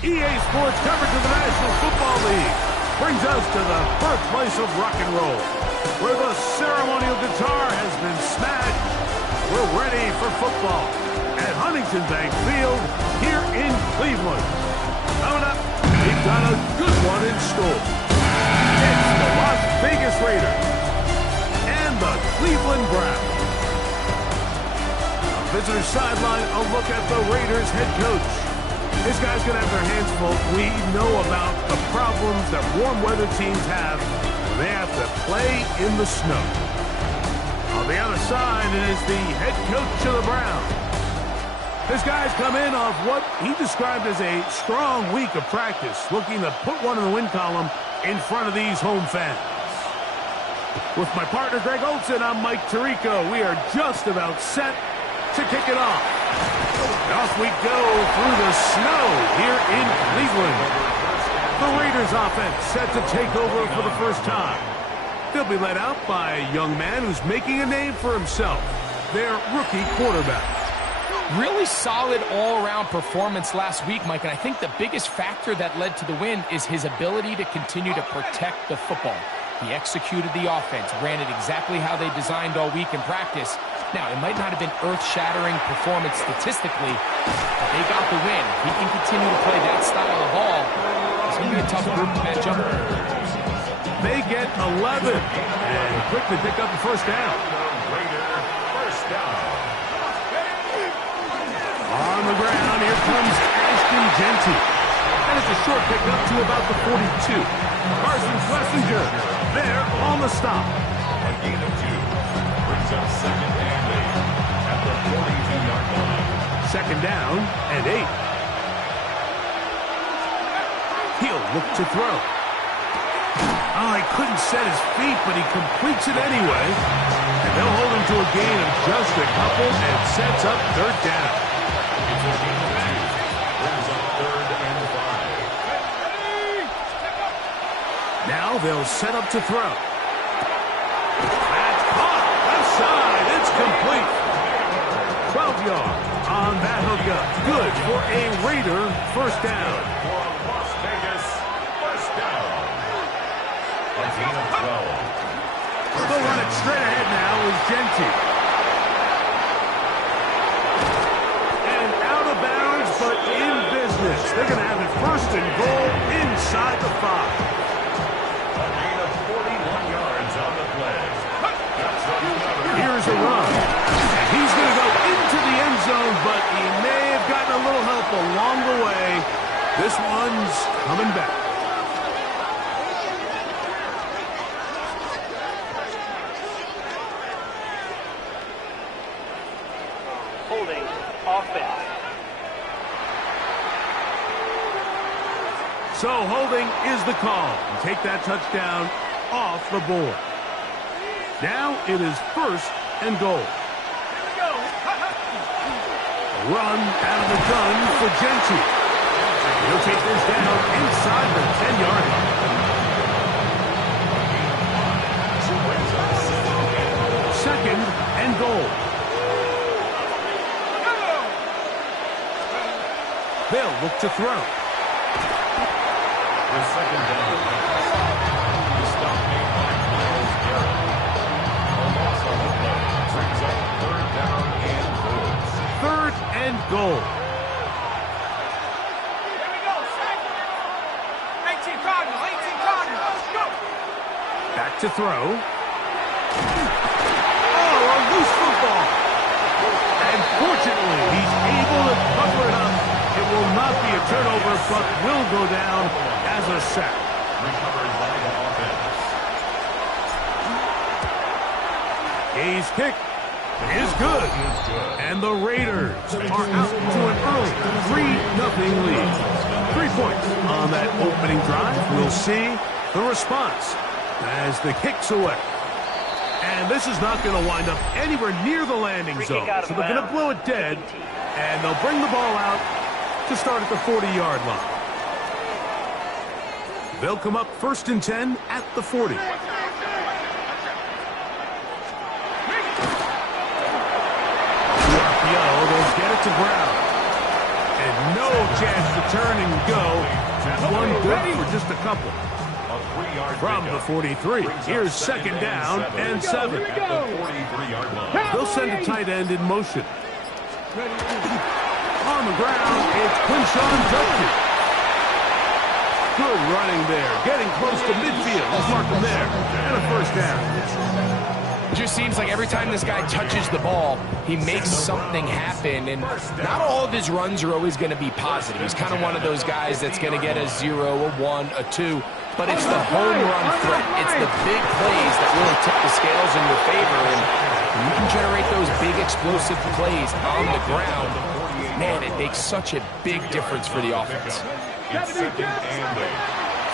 EA Sports coverage of the National Football League brings us to the birthplace of rock and roll, where the ceremonial guitar has been smashed. We're ready for football at Huntington Bank Field here in Cleveland. Coming up, we've got a good one in store. It's the Las Vegas Raiders and the Cleveland Browns. On visitor sideline, a look at the Raiders head coach. This guy's going to have their hands full. We know about the problems that warm weather teams have when they have to play in the snow. On the other side is the head coach of the Browns. This guy's come in off what he described as a strong week of practice, looking to put one in the win column in front of these home fans. With my partner, Greg Olson, I'm Mike Tirico. We are just about set to kick it off. And off we go through the snow here in Cleveland. The Raiders offense set to take over for the first time. They'll be led out by a young man who's making a name for himself, their rookie quarterback. Really solid all-around performance last week, Mike, and I think the biggest factor that led to the win is his ability to continue to protect the football. He executed the offense, ran it exactly how they designed all week in practice. Now, it might not have been earth-shattering performance statistically, but they got the win. He can continue to play that style of ball. It's going to be a tough group to match up. They get 11 and quickly pick up the first down. On the ground, here comes Ashton Jeanty. And it's a short pickup to about the 42. Carson Schlesinger there on the stop. A gain of 2 brings up second and 8 at the 42-yard line. Second down and 8. He'll look to throw. Oh, he couldn't set his feet, but he completes it anyway. And they'll hold him to a gain of just a couple and sets up third down. It's a gain of 2. Brings up third and 5. Now they'll set up to throw. That's caught. Left side. It's complete. 12 yards on that hookup. Good for a Raider first down. For Las Vegas, first down. A gain of 12. They'll run it straight ahead now with Jeanty. And out of bounds, but in business. They're going to have it first and goal inside the 5. A gain of 41 yards on the play. Here's a run. And he's going to go into the end zone, but he may have gotten a little help along the way. This one's coming back. Holding offense. So holding is the call. Take that touchdown off the board. Now it is first and goal. A run out of the gun for Jeanty. He'll take this down inside the 10-yard line. Second and goal. They'll look to throw. The second down. The stop made by Myles Garrett. A loss on the play brings up third down and goal. Third and goal. Here we go, set. 18 Cardinal, 18 Cardinal. Let's go. Back to throw. Oh, a loose football. And fortunately, he's able to cover it up. It will not be a turnover, but will go down as a sack. Recovered by the offense. Gay's kick is good. And the Raiders are out to an early 3-0 lead. 3 points on that opening drive. We'll see the response as the kick's away. And this is not going to wind up anywhere near the landing zone. So they're going to blow it dead, and they'll bring the ball out to start at the 40-yard line. They'll come up first and 10 at the 40. RPO brought to ground. And no chance to turn and go. One good for just a couple. From the 43, here's second down and 7. They'll send a tight end in motion. On the ground, it's Quinshawn Judkins. Good running there. Getting close to midfield. Let's mark him there. And a first down. It just seems like every time this guy touches the ball, he makes something happen. And not all of his runs are always going to be positive. He's kind of one of those guys that's going to get a 0, a 1, a 2. But it's the home run threat. It's the big plays that really tip the scales in your favor. And when you can generate those big explosive plays on the ground, man, it makes such a big difference for the offense.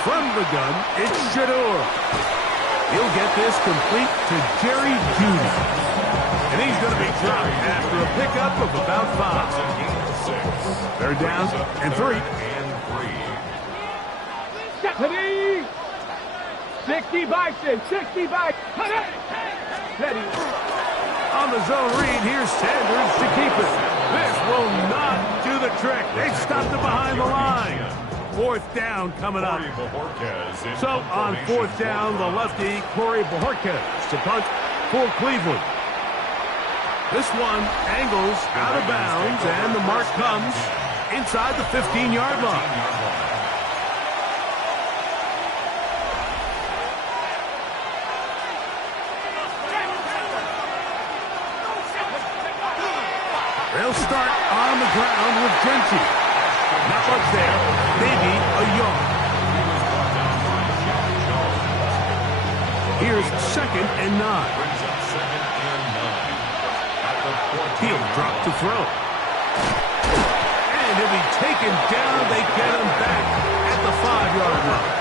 From the gun, it's Shador. He'll get this complete to Jerry Jeudy. And he's going to be dropped after a pickup of about 5. They're down and 3. 60 bison, 60 bison. On the zone read, here's Sanders to keep it. This will not do the trick. They stopped it behind the line. 4th down coming up. So on 4th down, the lefty, Corey Bojorquez to punt for Cleveland. This one angles out of bounds, and the mark comes inside the 15-yard line. They'll start on the ground with Gentry. Not much there, maybe a yard. Here's 2nd and 9. He'll drop to throw. And he'll be taken down. They get him back at the 5-yard line.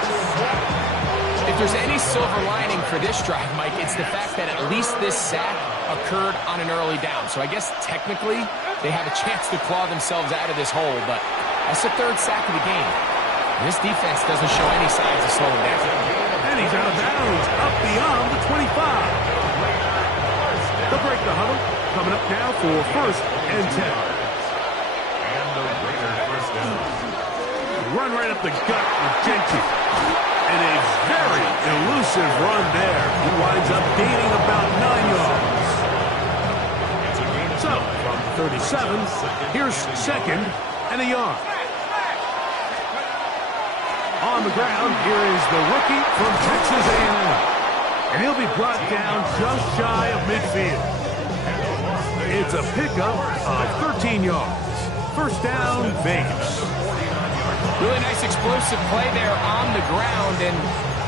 If there's any silver lining for this drive, Mike, it's the fact that at least this sack occurred on an early down. So I guess technically they have a chance to claw themselves out of this hole, but that's the 3rd sack of the game. This defense doesn't show any signs of slowing down. And he's out of bounds, up beyond the 25. They'll break the huddle. Coming up now for 1st and 10. Run right up the gut with Gentry. And a very elusive run there. He winds up gaining about 9 yards. So, from 37, here's 2nd and a yard. On the ground, here is the rookie from Texas A&M. And he'll be brought down just shy of midfield. It's a pickup of 13 yards. First down, Vegas. Really nice explosive play there on the ground. And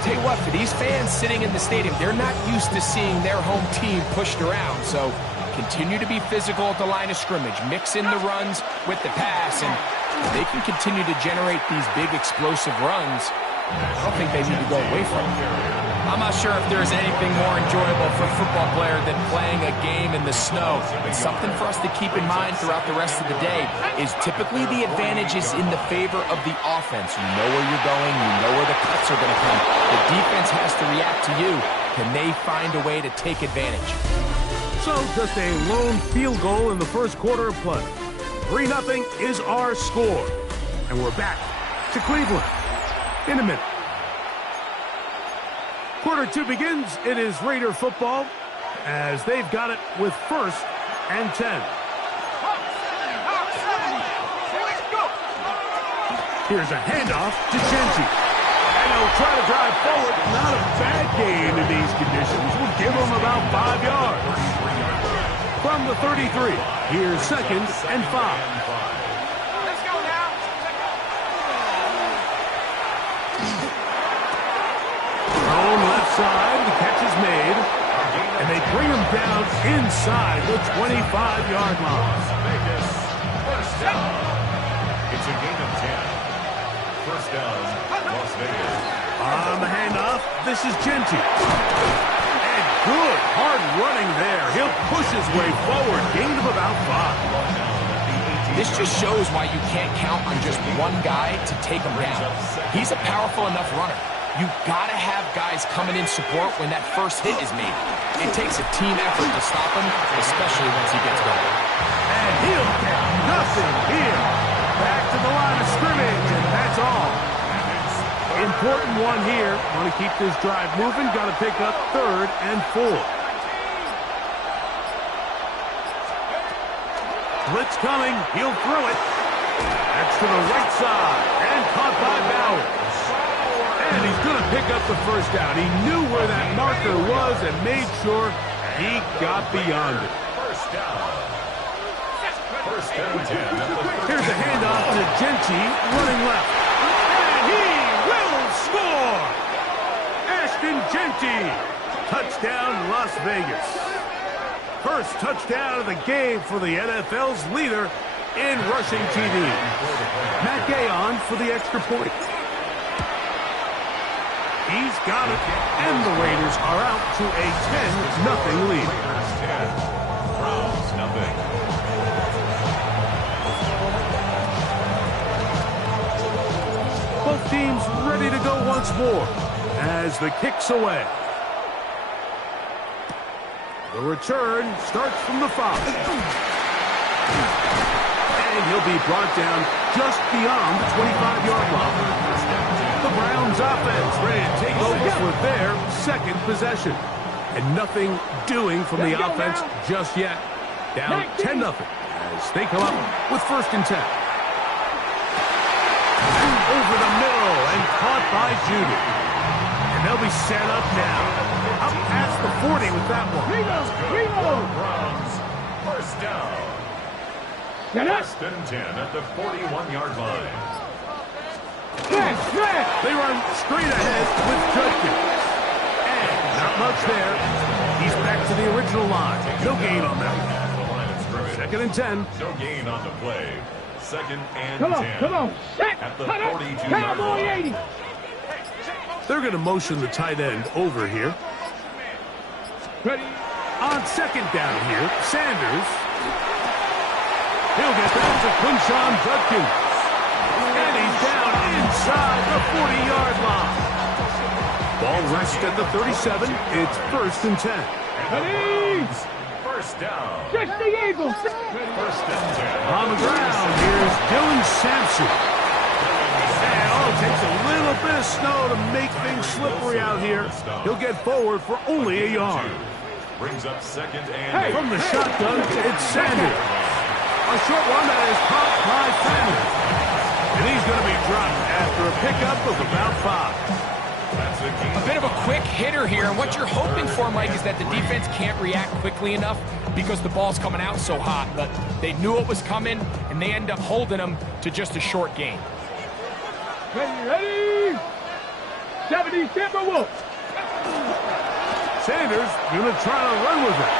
tell you what, for these fans sitting in the stadium, they're not used to seeing their home team pushed around. So continue to be physical at the line of scrimmage. Mix in the runs with the pass. And they can continue to generate these big explosive runs. I don't think they need to go away from it. I'm not sure if there's anything more enjoyable for a football player than playing a game in the snow. But something for us to keep in mind throughout the rest of the day is typically the advantage is in the favor of the offense. You know where you're going. You know where the cuts are going to come. The defense has to react to you. Can they find a way to take advantage? So just a lone field goal in the first quarter of play. 3-0 is our score. And we're back to Cleveland in a minute. Quarter 2 begins. It is Raider football as they've got it with 1st and 10. Here's a handoff to Gentry. And he'll try to drive forward. Not a bad gain in these conditions. Will give him about 5 yards. From the 33, here's 2nd and 5. Left side, the catch is made, and they bring him down inside the 25-yard line. It's a gain of 10. First down, Las Vegas. On the handoff, this is Gentry. And good, hard running there. He'll push his way forward, gain of about 5. This just shows why you can't count on just one guy to take him down. He's a powerful enough runner. You've got to have guys coming in support when that first hit is made. It takes a team effort to stop him, especially once he gets going. And he'll get Nothing here. Back to the line of scrimmage, and that's all. Important one here. Want to keep this drive moving. Got to pick up 3rd and 4. Blitz coming. He'll throw it. That's to the right side. And caught by Bowers. And he's going to pick up the first down. He knew where that marker was and made sure he got beyond it. First down. First and 10. Here's a handoff to Genty, running left. And he will score! Ashton Genty. Touchdown, Las Vegas. First touchdown of the game for the NFL's leader in rushing TD. Matt Gay on for the extra point. He's got it, and the Raiders are out to a 10-0 lead. Raiders 10, Browns nothing. Both teams ready to go once more as the kick's away. The return starts from the 5. And he'll be brought down just beyond the 25-yard line. The Browns offense ready to take over for their second possession. And nothing doing from the offense just yet. Down 10-0 as they come up with 1st and 10. Over the middle and caught by Judy. And they'll be set up now. Up past the 40 with that one. Browns, first down. First and 10 at the 41-yard line. They run straight ahead with Judkins. And not much there. He's back to the original line. No gain on that one. 2nd and 10. No gain on the play. 2nd and 10. Come on. At the 42-yard line. They're going to motion the tight end over here. Ready. On 2nd down here, Sanders. He'll get down to Quinshon Judkins. And he's down inside the 40-yard line. Ball rests at the 37. It's 1st and 10. Ready. First down. Just the Eagles. First and 10. On the ground, here's Dylan Sampson. And oh, it takes a little bit of snow to make things slippery out here. He'll get forward for only a yard. Brings up 2nd and 8. From the shotgun, it's Sanders. A short one that is caught by Sanders. And he's going to be dropped after a pickup of about 5. A bit of a quick hitter here, and what you're hoping for, Mike, is that the defense can't react quickly enough because the ball's coming out so hot. But they knew it was coming, and they end up holding them to just a short gain. Ready. 70 Timberwolves. Sanders going to try to run with it.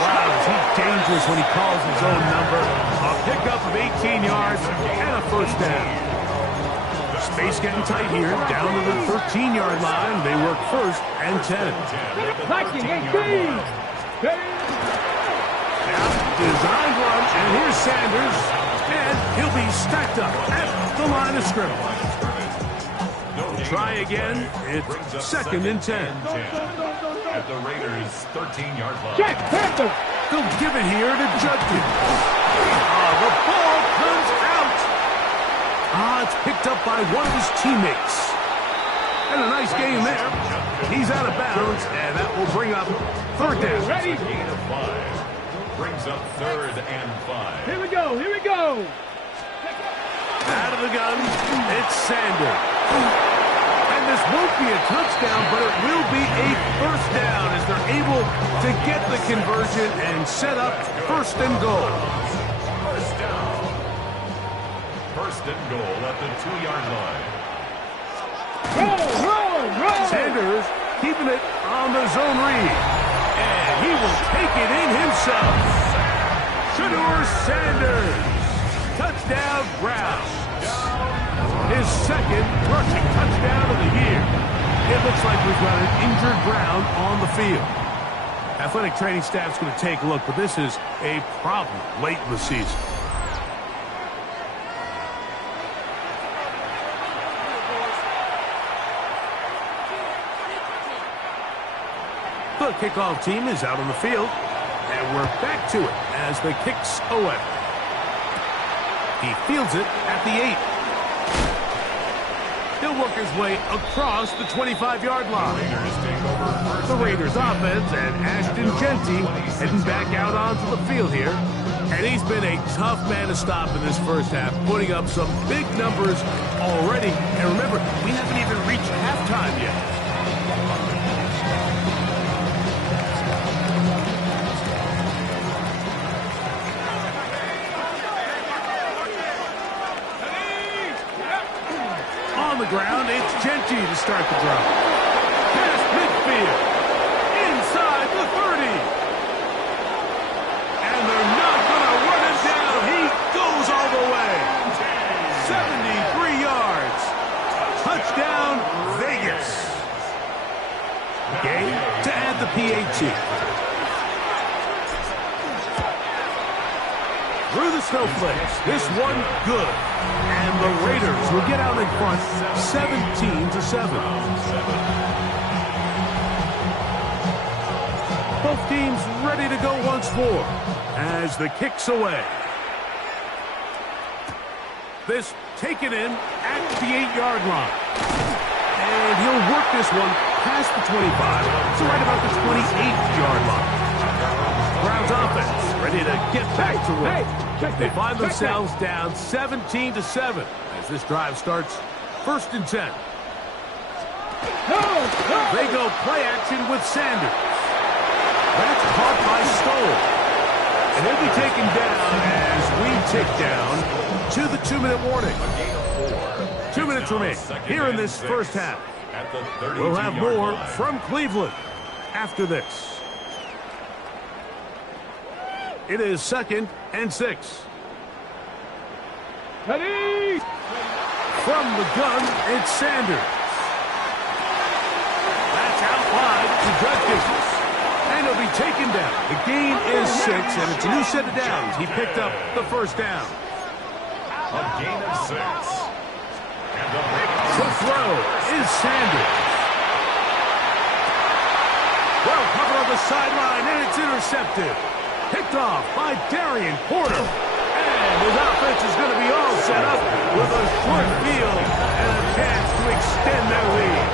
Wow, is he dangerous when he calls his own number. A pickup of 18 yards and a first down. Space getting tight here, down to the 13-yard line. They work 1st and 10. Attacking 18. Now, designed run, and here's Sanders. And he'll be stacked up at the line of scrimmage. Try again. It's 2nd and 10. At the Raiders' 13-yard line. Jack Panther. They'll give it here to Judkins. The ball comes out. It's picked up by one of his teammates. And a nice game there. He's out of bounds, and that will bring up 3rd down. Ready. Gain of 5. Brings up 3rd and 5. Here we go. Here we go. Out of the gun, it's Sanders. And this won't be a touchdown, but it will be a first down as they're able to get the conversion and set up 1st and goal. First down. 1st and goal at the 2-yard line. Roll. Sanders keeping it on the zone read. And he will take it in himself. Shedeur Sanders. Touchdown, Browns. His 2nd rushing touchdown of the year. It looks like we've got an injured Brown on the field. Athletic training staff's going to take a look, but this is a problem late in the season. The kickoff team is out on the field. And we're back to it as the kick's away. He fields it at the 8. He'll work his way across the 25-yard line. The Raiders offense and Ashton Genty heading back out onto the field here. And he's been a tough man to stop in this first half, putting up some big numbers already. And remember, we haven't even reached halftime yet. On the ground, it's Genty to start the drive. Past midfield. Inside the 30. And they're not going to run it down. He goes all the way. 73 yards. Touchdown, Vegas. Game to add the PAT. Through the snowflakes. This one good. And the Raiders will get out in front 17-7. Both teams ready to go once more as the kick's away. This taken in at the 8-yard line. And he'll work this one past the 25, so right about the 28-yard line. Browns offense ready to get back to work. They find themselves down 17-7 as this drive starts 1st and 10. They go play action with Sanders. That's caught by Stoll. And he'll be taken down as we tick down to the 2-minute warning. 2 minutes remain here in this first half. We'll have more from Cleveland after this. It is 2nd and 6. Ready? From the gun, it's Sanders. That's out wide to Judkins. And he'll be taken down. The gain is 6, and it's a new set of downs. He picked up the first down. A gain of 6. And the throw is Sanders. Well covered on the sideline, and it's intercepted. Picked off by Darian Porter. And his offense is going to be all set up with a short field and a chance to extend their lead.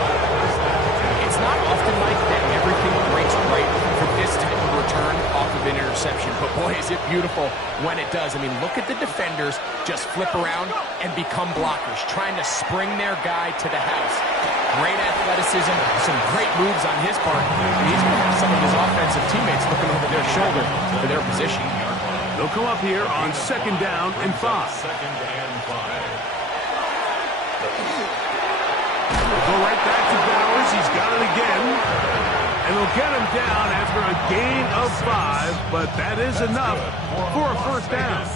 It's not often, Mike, that everything breaks right for this type of return off of an interception. But boy, is it beautiful when it does. I mean, look at the defenders just flip around and become blockers, trying to spring their guy to the house. Great athleticism, some great moves on his part. He's going to have some of his offensive teammates looking over their shoulder for their position. They'll come up here on 2nd down and 5. 2nd and 5. Go right back to Bowers. He's got it again. And they'll get him down after a gain of 5, but that is enough for a first down.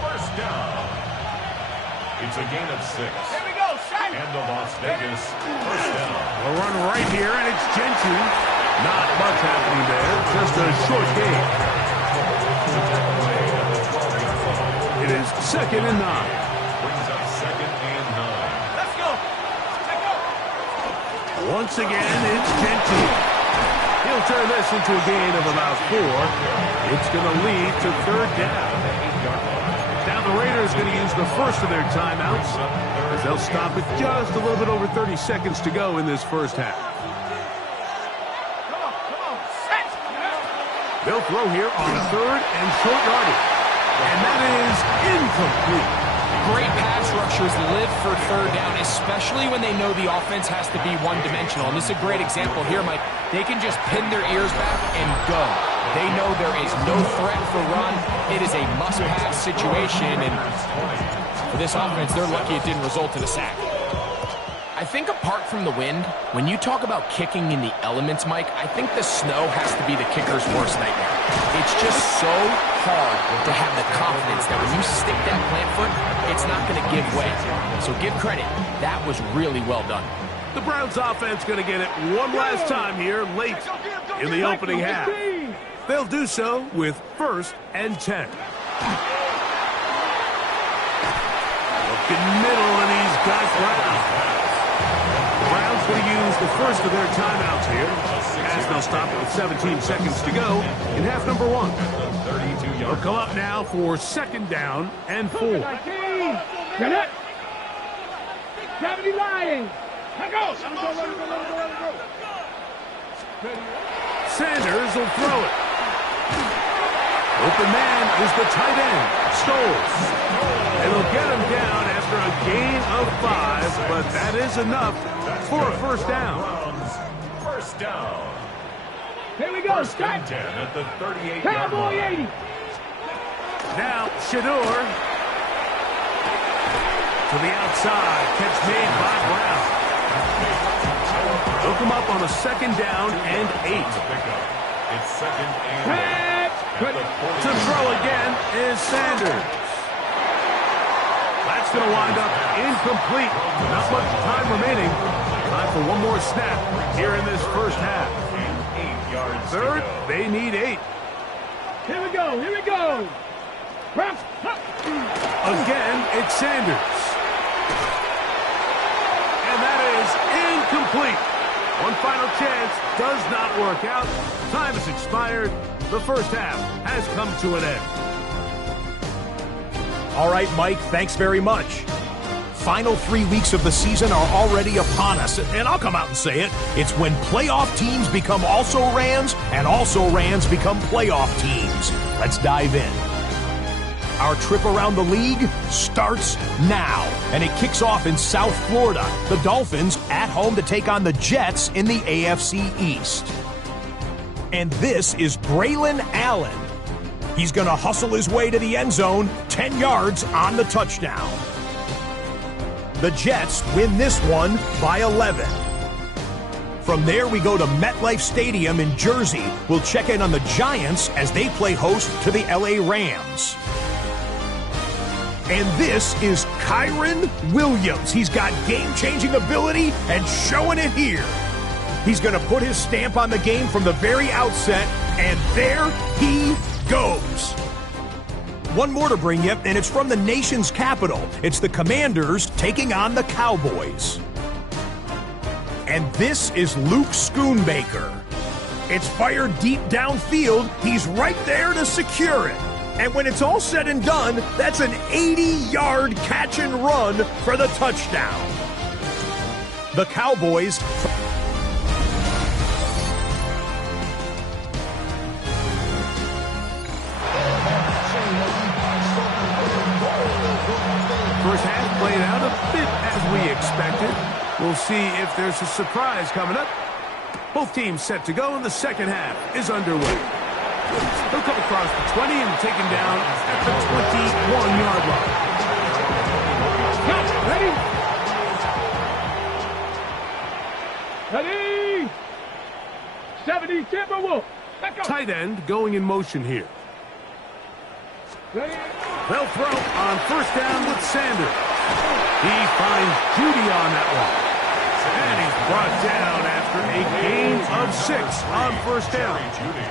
First down. It's a gain of 6. Here we go, Shaq. And the Las Vegas first down. We'll run right here, and it's Genty. Not much happening there, just a short gain. It is 2nd and 9. Brings up 2nd and 9. Let's go. Let's go. Once again, it's Genty. He'll turn this into a gain of about 4. It's going to lead to 3rd down. Now the Raiders going to use the first of their timeouts as they'll stop it just a little bit over 30 seconds to go in this first half. Come on, set. They'll throw here on 3rd and short yardage. And that is incomplete. Great pass rushers live for 3rd down, especially when they know the offense has to be one-dimensional. And this is a great example here, Mike. They can just pin their ears back and go. They know there is no threat for run. It is a must-pass situation, and for this offense, they're lucky it didn't result in a sack. I think apart from the wind, when you talk about kicking in the elements, Mike, I think the snow has to be the kicker's worst nightmare. It's just so hard to have the confidence that when you stick that plant foot, it's not going to give way. So give credit. That was really well done. The Browns offense going to get it one last time here late in the opening half. They'll do so with 1st and 10. Looking middle, and he's got Brown. The Browns will use the first of their timeouts here. Pass will stop with 17 seconds to go in half number one. 32 They'll yards. come up now for second down and 4. Get it. 70 Lions. Let go. Sanders will throw it. Open man is the tight end, Stoles. It'll get him down after a gain of 5, but that is enough for a first down. Browns, first down. Here we go. First and Start. 10 at the 38-yard Cowboy line. 80. Now, Shador to the outside. Catch made by Brown. They'll come up on a second down and 8. Pickup. It's second and 8. To throw again is Sanders. That's going to wind up incomplete. Not much time remaining. Time for one more snap here in this first half. 8 yards. Third, they need 8. Here we go. Here we go. Again, it's Sanders. And that is incomplete. One final chance does not work out. Time has expired. The first half has come to an end. All right, Mike, thanks very much. Final 3 weeks of the season are already upon us, and I'll come out and say it. It's when playoff teams become also-rans, and also-rans become playoff teams. Let's dive in. Our trip around the league starts now, and it kicks off in South Florida. The Dolphins at home to take on the Jets in the AFC East. And this is Braylon Allen. He's going to hustle his way to the end zone, 10 yards on the touchdown. The Jets win this one by 11. From there, we go to MetLife Stadium in Jersey. We'll check in on the Giants as they play host to the LA Rams. And this is Kyron Williams. He's got game-changing ability and showing it here. He's going to put his stamp on the game from the very outset, and there he goes. One more to bring you, and it's from the nation's capital. It's the Commanders taking on the Cowboys. And this is Luke Schoonmaker. It's fired deep downfield. He's right there to secure it. And when it's all said and done, that's an 80-yard catch and run for the touchdown. The Cowboys... First half played out a bit as we expected. We'll see if there's a surprise coming up. Both teams set to go, and the second half is underway. He'll come across the 20 and taken down at the 21-yard Ready? 70 Timberwolf. Let go. line. Tight end going in motion here. Ready? They'll throw on first down with Sanders. He finds Judy on that one. And he's brought down after a gain of 6 on first down. Judy.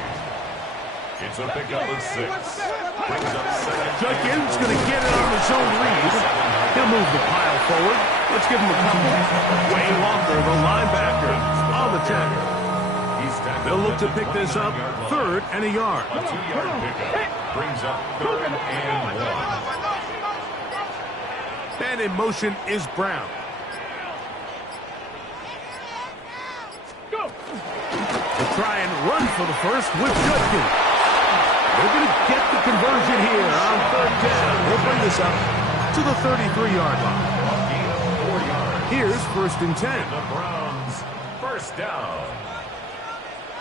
It's a pickup of 6. Brings up second. Judkins going to get it on his own read. He'll move the pile forward. Let's give him a couple. Wayne Walker, the linebacker, on the tackle. They'll look to pick this up third and a yard. A 2-yard pickup. Brings up third and 1. And in motion is Brown. Go. To try and run for the first with Judkins. They're going to get the conversion here on third down. They'll bring this up to the 33-yard line. Gain of 4 yards. Here's first and 10. The Browns, first down.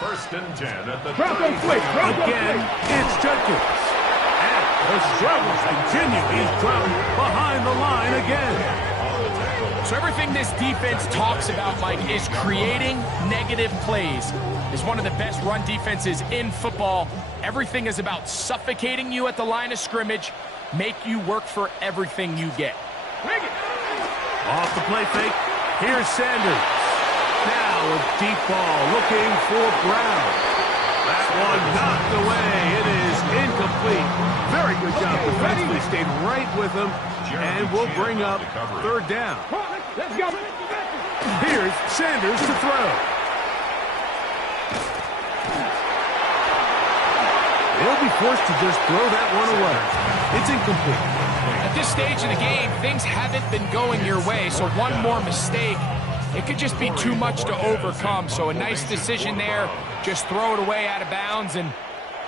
First and 10 at the Bronco 33. quick. Bronco Again, it's Judkins. And the struggles continue. He's dropped behind the line again. So everything this defense talks about, Mike, is creating negative plays. It's one of the best run defenses in football. Everything is about suffocating you at the line of scrimmage, make you work for everything you get. Off the play fake. Here's Sanders. Now a deep ball looking for Brown. That one knocked away. It is incomplete. Very good job defensively. Stayed right with him. And we'll bring up third down. Let's go. Here's Sanders to throw. He'll be forced to just throw that one away. It's incomplete. At this stage of the game, things haven't been going your way, so one more mistake, it could just be too much to overcome. So a nice decision there. Just throw it away out of bounds and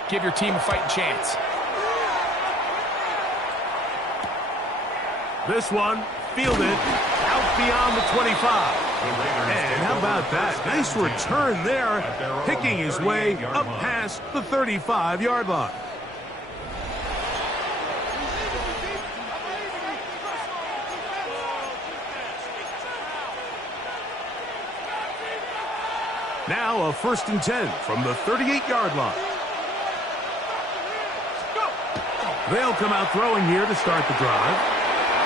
give your team a fighting chance. This one fielded out beyond the 25. And how about that? Nice return there, picking his way up past the 35-yard line. Now a 1st and 10 from the 38-yard line. They'll come out throwing here to start the drive.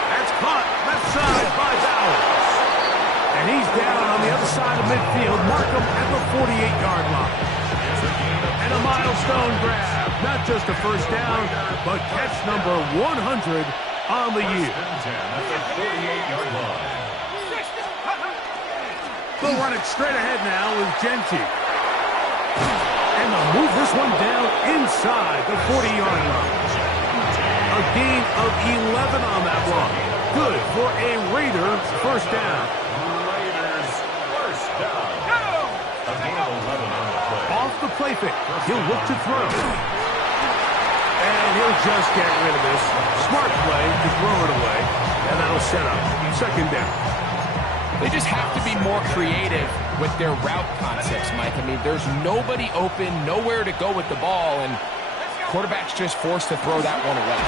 That's caught left side by Bowers. And he's down on the other side of midfield. Mark him at the 48-yard line. And a milestone grab. Not just a first down, but catch number 100 on the year. They'll run it straight ahead now with Genty. And they'll move this one down inside the 40-yard line. A gain of 11 on that run. Good for a Raider first down. Raiders first down. A gain of 11 on the play. Off the play fake. He'll look to throw. And he'll just get rid of this. Smart play to throw it away. And that'll set up 2nd down. They just have to be more creative with their route concepts, Mike. I mean, there's nobody open, nowhere to go with the ball, and quarterback's just forced to throw that one away.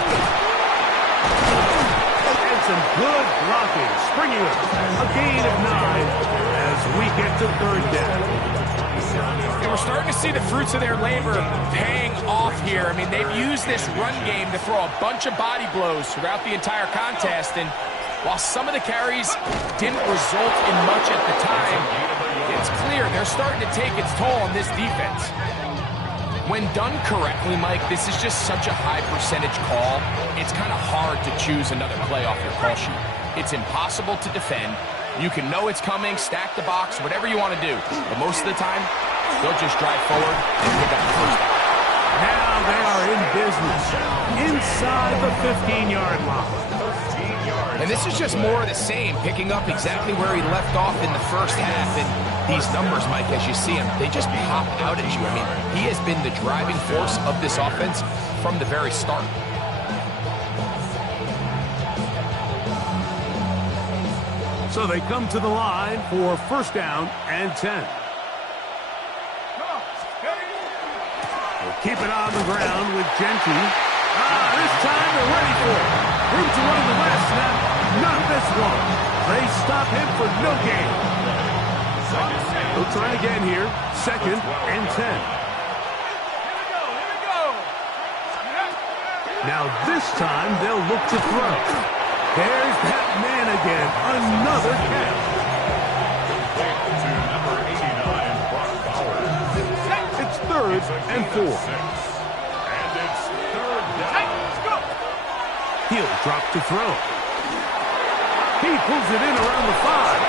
And some good blocking. Springing it. A gain of 9 as we get to 3rd down. And we're starting to see the fruits of their labor paying off here. I mean, they've used this run game to throw a bunch of body blows throughout the entire contest, and while some of the carries didn't result in much at the time, it's clear they're starting to take its toll on this defense. When done correctly, Mike, this is just such a high percentage call. It's kind of hard to choose another play off your call sheet. It's impossible to defend. You can know it's coming, stack the box, whatever you want to do. But most of the time, they'll just drive forward and pick up the first down. Now they are in business inside the 15-yard line. And this is just more of the same, picking up exactly where he left off in the first half. And these numbers, Mike, as you see them, they just pop out at you. I mean, he has been the driving force of this offense from the very start. So they come to the line for 1st down and 10. We'll keep it on the ground with Genty. This time they're ready for it. Room to run the last snap. Not this one. They stop him for no gain. They'll try again here. 2nd and 10. Now this time they'll look to throw. There's that man again. Another catch. To number 89, Brock Bowers. It's 3rd and 4. He'll drop to throw. He pulls it in around the 5.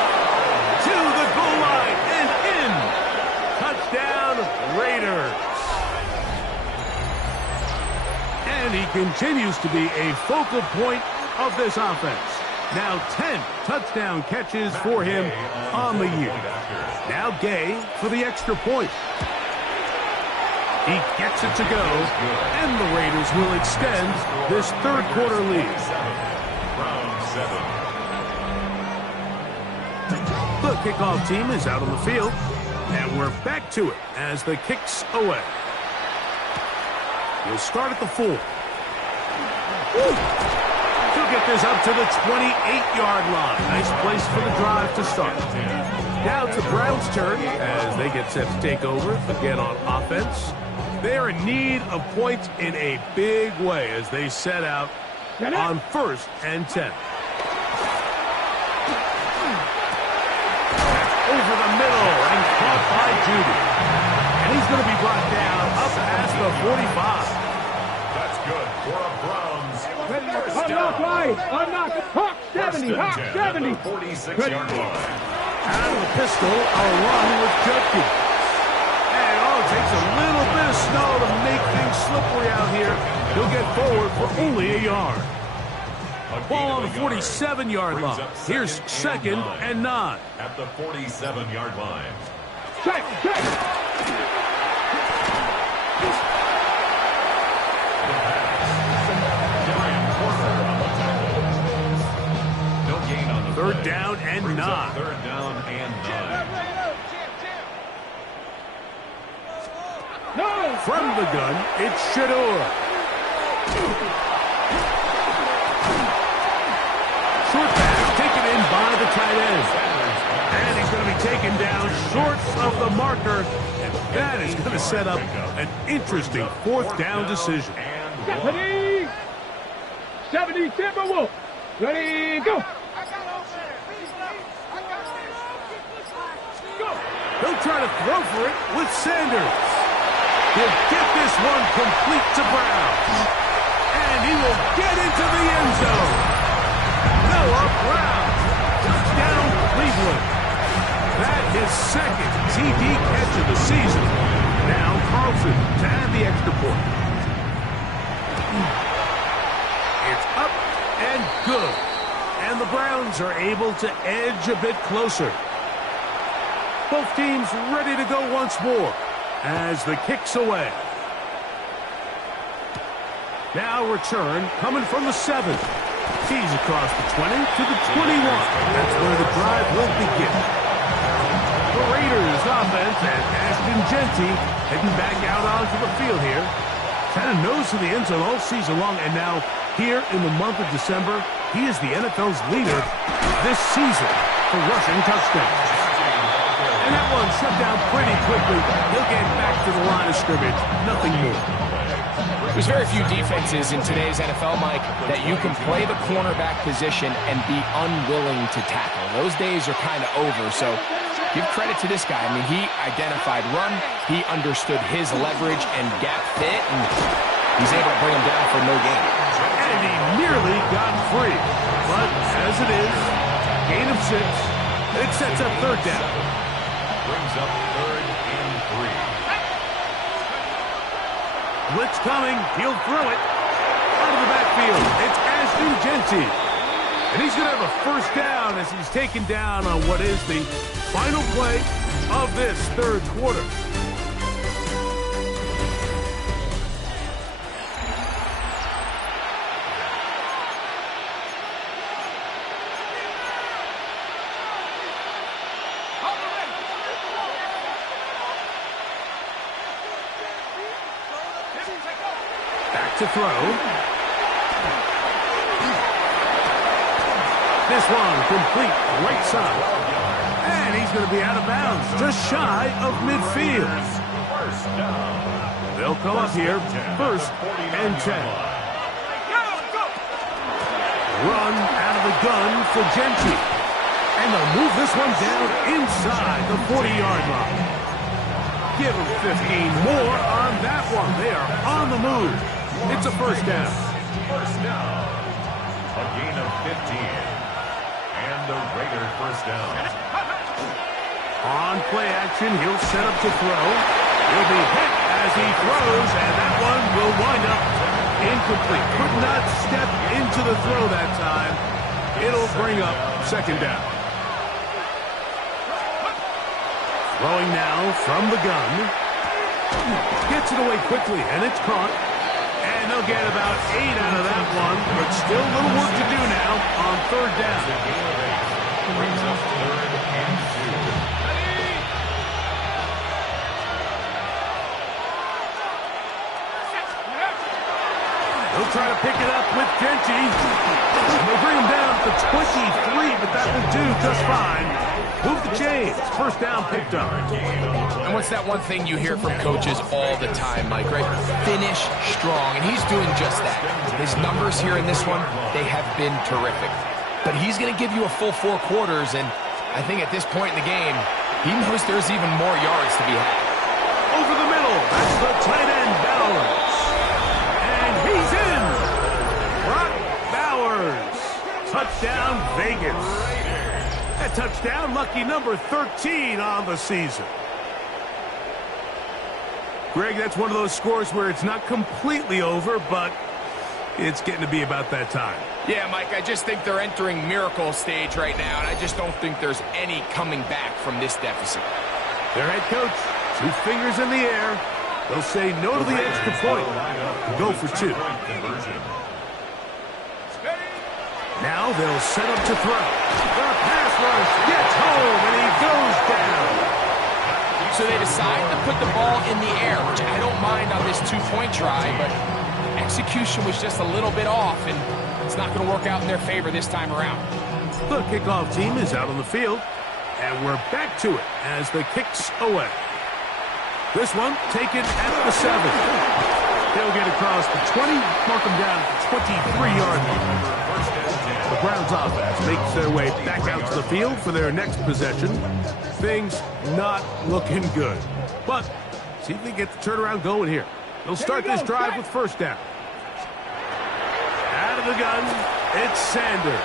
To the goal line and in. Touchdown, Raiders. And he continues to be a focal point of this offense. Now 10 touchdown catches for him on the year. Now Gay for the extra point. He gets it to go, and the Raiders will extend this 3rd quarter lead. Round 7. The kickoff team is out on the field, and we're back to it as the kick's away. He'll start at the 4. He'll get this up to the 28-yard line. Nice place for the drive to start. Now it's the Browns' turn as they get set to take over again on offense. They're in need of points in a big way as they set out on 1st and 10. Over the middle and caught by Judy. And he's going to be brought down up past the 45. That's good for a Browns. Unlock right. Unlock. Hawk 70. Hawk 70. 46-yard line. Out of the pistol, a run with Judkins. And it takes a little bit of snow to make things slippery He'll get forward for only a yard. Ball on the 47-yard line. Here's 2nd and 9. At the 47-yard line. Check. Third down and 9. Third down and 9. From the gun, it's Shador. Short pass taken in by the tight end. And he's going to be taken down short of the marker. And that is going to set up an interesting 4th down decision. Ready? 70 Timberwolves. Ready, go. He'll try to throw for it with Sanders. He'll get this one complete to Brown. And he will get into the end zone. Noah Brown. Touchdown, Cleveland. That is 2nd TD catch of the season. Now Carlson to add the extra point. It's up and good. And the Browns are able to edge a bit closer. Both teams ready to go once more as the kick's away. Now return coming from the 7. Tees across the 20 to the 21. That's where the drive will begin. The Raiders offense and Ashton Genty heading back out onto the field here. Kind of nose to the end zone all season long, and now here in the month of December, he is the NFL's leader this season for rushing touchdowns. And that one shut down pretty quickly. He'll get back to the line of scrimmage. Nothing more. There's very few defenses in today's NFL, Mike, that you can play the cornerback position and be unwilling to tackle. Those days are kind of over, so give credit to this guy. I mean, he identified run, he understood his leverage and gap fit, and he's able to bring him down for no gain. And he nearly got free. But as it is, gain of 6, it sets up 3rd down. Brings up 3rd and 3. Blitz coming. He'll throw it out of the backfield. It's Ashton Genty. And he's going to have a 1st down as he's taken down on what is the final play of this 3rd quarter. To throw. This one complete right side. And he's going to be out of bounds, just shy of midfield. They'll come up here, 1st and 10. Run out of the gun for Genty. And they'll move this one down inside the 40-yard line. Give them 15 more on that one. They are on the move. It's a 1st down. 1st down. A gain of 15. And the Raiders 1st down. On play action, he'll set up to throw. He'll be hit as he throws, and that one will wind up incomplete. Could not step into the throw that time. It'll bring up 2nd down. Throwing now from the gun. Gets it away quickly, and it's caught. And they'll get about 8 out of that one, but still a little work to do now on 3rd down. Brings up 3rd and 2. They'll try to pick it up with Genty. And they'll bring him down to 23, but that will do just fine. Move the chains. 1st down picked up. And what's that one thing you hear from coaches all the time, Mike, right? Finish strong, and he's doing just that. His numbers here in this one, they have been terrific. But he's going to give you a full 4 quarters, and I think at this point in the game, he knows there's even more yards to be had. Over the middle, that's the tight end, Bowers. And he's in. Brock Bowers. Touchdown, Vegas. That touchdown, lucky number 13 on the season. Greg, that's one of those scores where it's not completely over, but It's getting to be about that time. Yeah, Mike, I just think they're entering miracle stage right now, and I just don't think there's any coming back from this deficit. Their head coach, 2 fingers in the air. They'll say no to the extra point. Go for 2. Now they'll set up to throw. The pass rush gets home, and he goes down. So they decide to put the ball in the air, which I don't mind on this 2-point try, but execution was just a little bit off, and it's not going to work out in their favor this time around. The kickoff team is out on the field, and we're back to it as the kick's away. This one taken at the 7. They'll get across the 20, mark them down at the 23-yard line. The Browns offense makes their way back out to the field for their next possession. Things not looking good. But see if they get the turnaround going here. They'll start this drive with first down. Out of the gun, it's Sanders.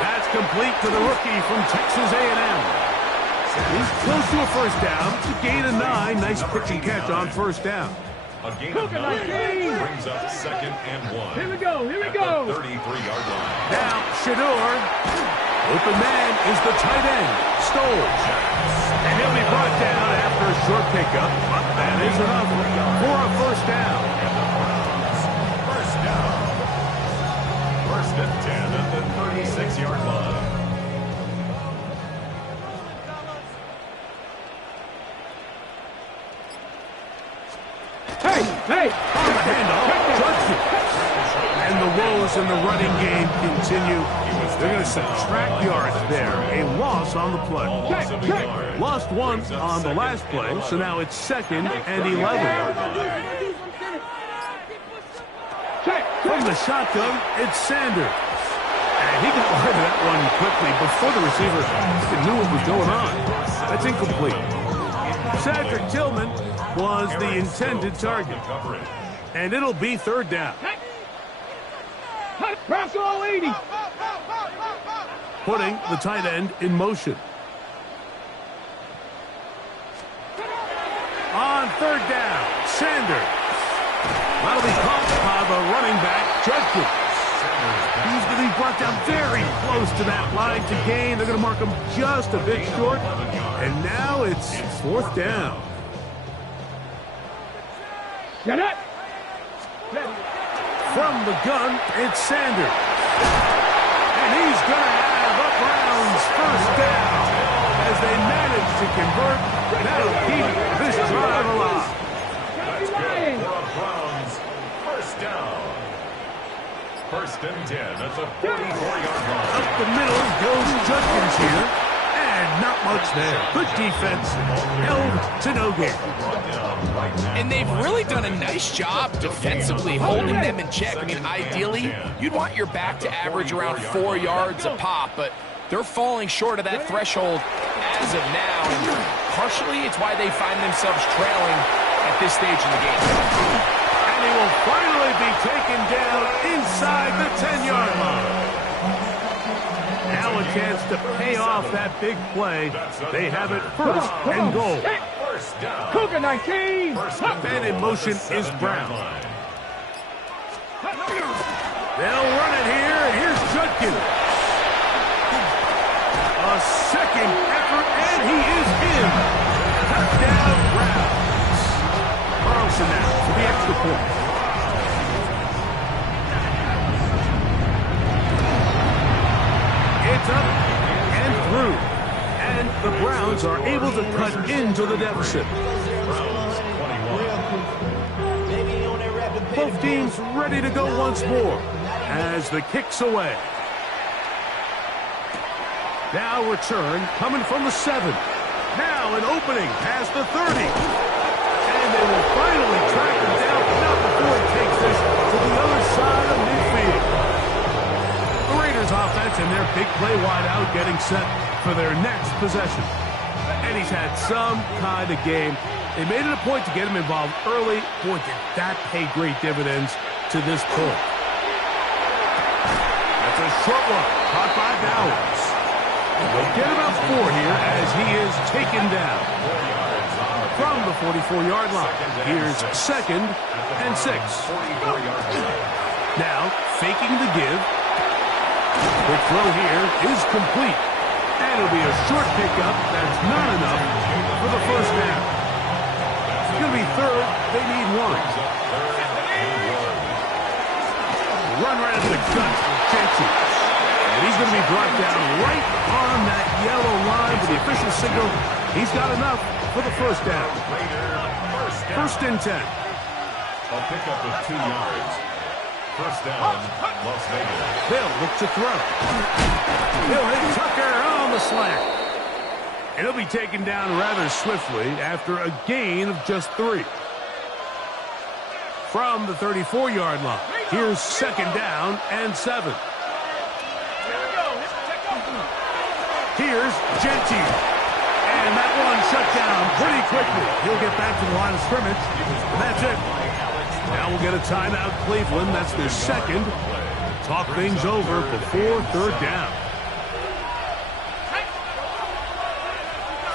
That's complete to the rookie from Texas A&M. He's close to a first down. It's a gain of 9. Nice pitch and catch on first down. A gain of 9 brings up 2nd and 1. Here we go. Here we go. 33-yard line. Now, Shador. Open man is the tight end, Stoll. And he'll be brought down after a short pickup. That is enough for a first down. First down. 1st and 10 at the 36-yard line. Hey! On the handoff, Judson. And the woes in the running game continue. They're going to subtract yards there. A loss on the play. Lost 1 on the last play, so now it's 2nd and 11. From the shotgun, it's Sanders. And he got rid of that one quickly before the receiver even knew what was going on. That's incomplete. Cedric Tillman was the intended target. And it'll be 3rd down. Press all 80. Putting the tight end in motion. On 3rd down, Sanders. That'll be caught by the running back, Judkins. He's going to be brought down very close to that line to gain. They're going to mark him just a bit short. And now it's 4th down. Get it. From the gun, it's Sanders. And he's going to have a Browns first down as they manage to convert. That'll keep this drive alive. That's good for a Browns first down. 1st and 10 at the 44-yard line. Up the middle goes Judkins here. And not much there. Good defense. Held to no gain. And they've really done a nice job defensively holding them in check. I mean, ideally, you'd want your back to average around 4 yards a pop, but they're falling short of that threshold as of now. And partially, it's why they find themselves trailing at this stage in the game. And he will finally be taken down inside the 10-yard line. Now a chance to pay off that big play. They have it 1st and goal. First down. Cougar 19. Man in motion is Brown. They'll run it here, and here's Judkins. A second effort, and he is in. Touchdown, Browns. Carlson now for the extra point. It's up and through. And the Browns are able to cut into the deficit. Both teams ready to go once more as the kick's away. Now return coming from the 7. Now an opening past the 30. And they will finally track him down, but not before he takes this to the other side of midfield. The Raiders offense and their big play wideout getting set for their next possession. And he's had some kind of game. They made it a point to get him involved early. Boy, did that pay great dividends to this point. That's a short one, caught by Bowers. They'll get about 4 here as he is taken down. 4 yards on the from the 44-yard line. Here's 2nd and 6. Now, faking the give. Quick throw here is complete. And it'll be a short pickup. That's not enough for the first down. It's going to be 3rd. They need 1. Run right into the guts of Jensen. And he's going to be brought down right on that yellow line with the official signal. He's got enough for the first down. 1st and 10. A pickup of 2 yards. First down, Las Vegas. They'll look to throw. He'll hit Tucker on the slant. And he'll be taken down rather swiftly after a gain of just 3. From the 34-yard line, here's 2nd down and 7. Here's Gentile. And that one shut down pretty quickly. He'll get back to the line of scrimmage, and that's it. Now we'll get a timeout, Cleveland. That's their 2nd. Talk things over before 3rd down.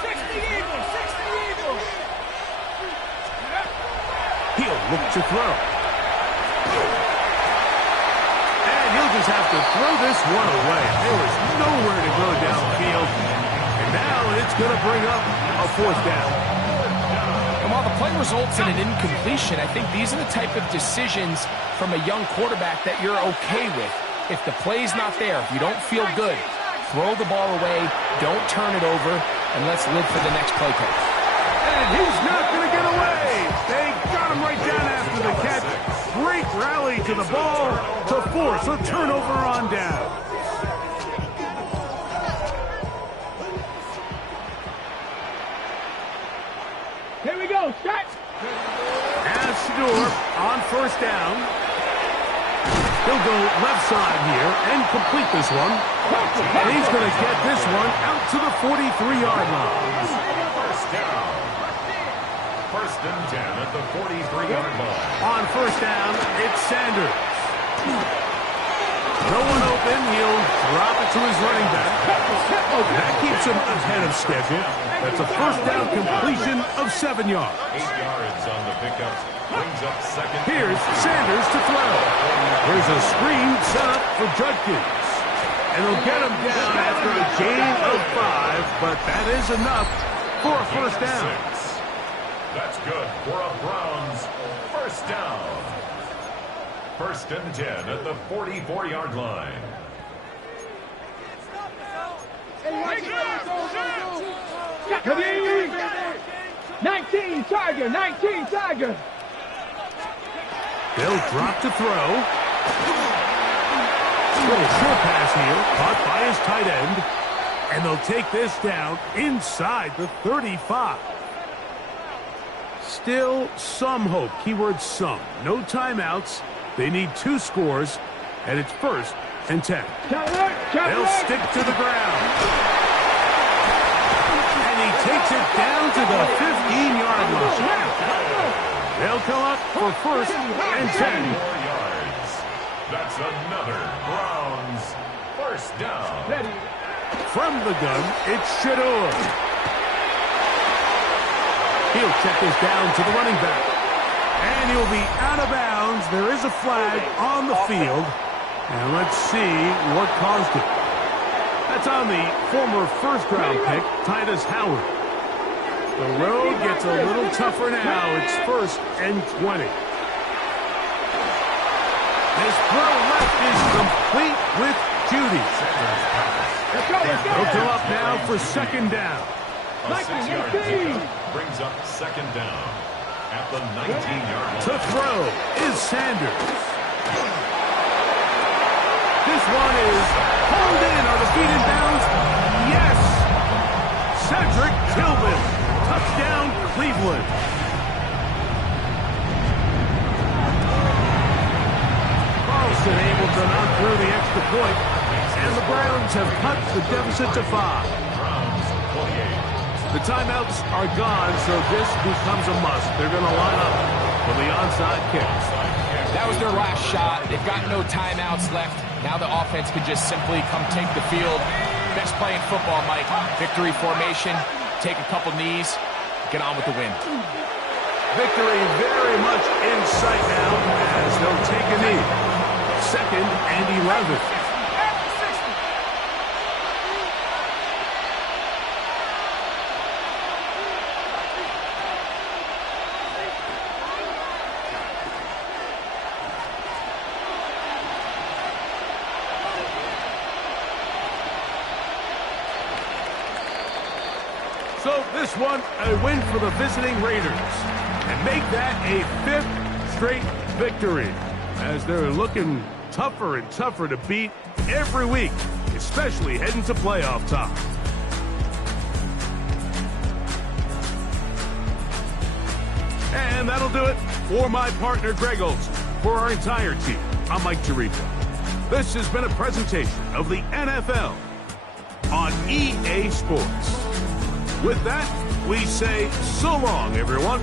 60 Eagles! He'll look to throw. And he'll just have to throw this one away. There was nowhere to go downfield. And now it's going to bring up a 4th down. And while the play results in an incompletion, I think these are the type of decisions from a young quarterback that you're okay with. If the play's not there, if you don't feel good, throw the ball away, don't turn it over, and let's live for the next play call. And he's not going to get away. They got him right down after the catch. Great rally to the ball to force a turnover on down. Here we go, shot! As Shador on 1st down. He'll go left side here and complete this one. And he's going to get this one out to the 43-yard line. First down. 1st and 10 at the 43-yard line. On 1st down, it's Sanders. No one open. He'll drop it to his running back. That keeps him ahead of schedule. That's a 1st down completion of 7 yards. 8 yards on the pickup. Brings up 2nd. Here's Sanders to throw. There's a screen set up for Judkins. And he'll get him down after a gain of 5, but that is enough for a 1st down. 6. That's good for a Browns 1st down. 1st and 10 at the 44-yard line. 19 Tiger! They'll drop to throw. Little short pass here, caught by his tight end. And they'll take this down inside the 35. Still some hope. Keyword some. No timeouts. They need 2 scores, and it's 1st and 10. They'll stick to the ground. And he takes it down to the 15-yard line. They'll come up for 1st and 10. 4 yards. That's another Browns 1st down. From the gun, it's Shador. He'll check this down to the running back. And he'll be out of bounds. There is a flag on the field. And let's see what caused it. That's on the former 1st-round pick, Titus Howard. The road gets a little tougher now. It's 1st and 20. This throw left is complete with Judy. They'll go up now for 2nd down. A 6-yard pickup brings up 2nd down at the 19-yard line. To throw is Sanders. This one is pulled in. Are the feet in bounds? Yes. Cedric Tillman. Touchdown, Cleveland. Carlson able to knock through the extra point. And the Browns have cut the deficit to 5. Browns 28. The timeouts are gone, so this becomes a must. They're going to line up for the onside kick. That was their last shot. They've got no timeouts left. Now the offense can just simply come take the field. Best play in football, Mike. Victory formation. Take a couple knees. get on with the win. Victory very much in sight now as they'll take a knee. 2nd and 11. So this one, a win for the visiting Raiders. And make that a 5th straight victory. As they're looking tougher and tougher to beat every week, especially heading to playoff time. And that'll do it for my partner, Greg Olson. For our entire team, I'm Mike Tirico. This has been a presentation of the NFL on EA Sports. With that, we say so long, everyone.